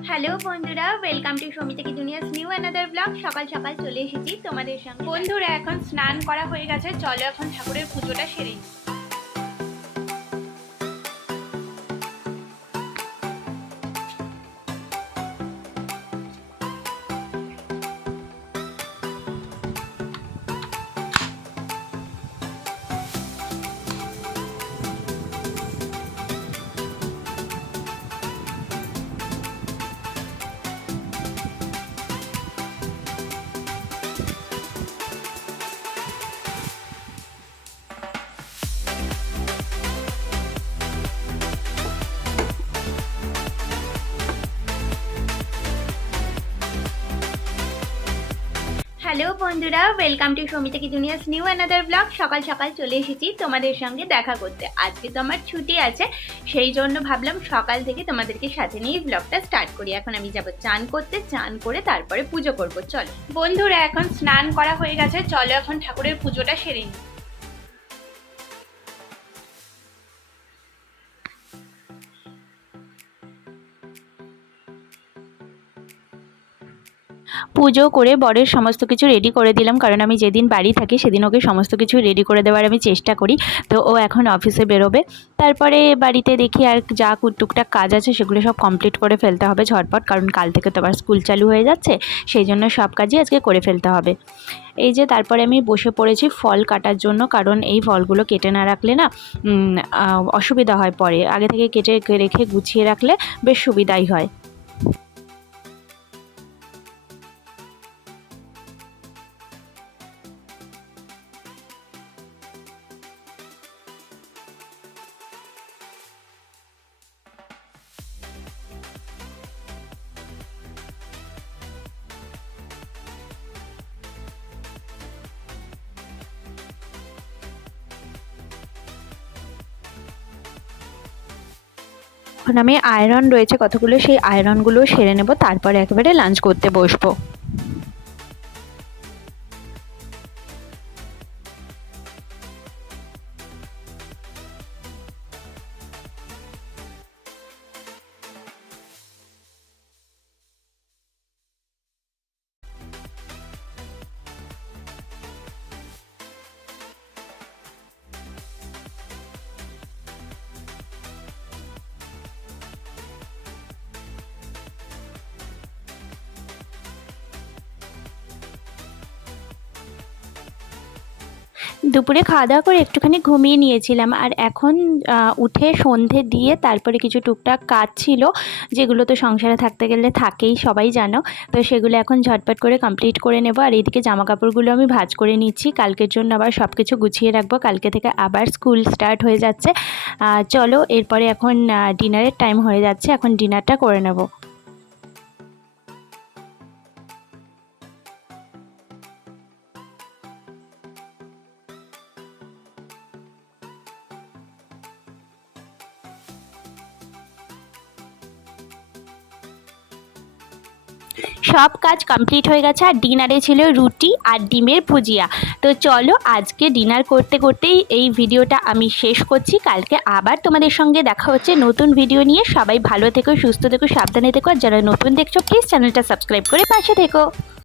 Hello বন্ধুরা, welcome to Samita কি দুনিয়াস new another blog. সকাল সকাল চলে এসেছি তোমাদের সঙ্গে। বন্ধুরা এখন স্নান করা হয়ে গেছে, চলো এখন ঠাকুরের পুজোটা সেরে নিই। হ্যালো বন্ধুরা, ওয়েলকাম টু সমিতা কি দুনিয়াস নিউ অ্যানাদার ব্লগ। সকাল সকাল চলে এসেছি তোমাদের সঙ্গে দেখা করতে। আজকে তো আমার ছুটি আছে, সেই জন্য ভাবলাম সকাল থেকে তোমাদেরকে সাথে নিয়ে ব্লগটা স্টার্ট করি। এখন আমি যাব চান করতে, চান করে তারপরে পুজো করব। চলো বন্ধুরা এখন স্নান করা হয়ে গেছে, চলো এখন ঠাকুরের পুজোটা সেরে নিই। পুজো করে বরের সমস্ত কিছু রেডি করে দিলাম, কারণ আমি যেদিন বাড়ি থাকি সেদিন ওকে সমস্ত কিছু রেডি করে দেওয়ার আমি চেষ্টা করি। তো ও এখন অফিসে বেরোবে, তারপরে বাড়িতে দেখি আর যা টুকটাক কাজ আছে সেগুলো সব কমপ্লিট করে ফেলতে হবে ঝটপট, কারণ কাল থেকে তো আবার স্কুল চালু হয়ে যাচ্ছে, সেই জন্য সব কাজই আজকে করে ফেলতে হবে। এই যে তারপরে আমি বসে পড়েছি ফল কাটার জন্য, কারণ এই ফলগুলো কেটে না রাখলে না অসুবিধা হয়, পরে আগে থেকে কেটে রেখে গুছিয়ে রাখলে বেশ সুবিধাই হয়। এখন আমি আয়রন রয়েছে কতগুলো, সেই আয়রনগুলো সেরে নেব, তারপরে একেবারে লাঞ্চ করতে বসবো। দুপুরে খাওয়া দাওয়া করে একটুখানি ঘুমিয়ে নিয়েছিলাম, আর এখন উঠে সন্ধে দিয়ে তারপরে কিছু টুকটাক কাজ ছিল, যেগুলো তো সংসারে থাকতে গেলে থাকেই, সবাই জানো। তো সেগুলো এখন ঝটপট করে কমপ্লিট করে নেব। আর এইদিকে জামা কাপড়গুলো আমি ভাঁজ করে নিচ্ছি, কালকের জন্য আবার সব কিছু গুছিয়ে রাখবো, কালকে থেকে আবার স্কুল স্টার্ট হয়ে যাচ্ছে। চলো এরপরে এখন ডিনারের টাইম হয়ে যাচ্ছে, এখন ডিনারটা করে নেব। সব কাজ কমপ্লিট হয়ে গেছে, আর ডিনারে ছিল রুটি আর ডিমের ভুজিয়া। তো চলো আজকে ডিনার করতে করতেই এই ভিডিওটা আমি শেষ করছি। কালকে আবার তোমাদের সঙ্গে দেখা হচ্ছে নতুন ভিডিও নিয়ে। সবাই ভালো থেকো, সুস্থ থেকো, সাবধানে থেকো, আর যারা নতুন দেখছো প্লিজ চ্যানেলটা সাবস্ক্রাইব করে পাশে থেকো।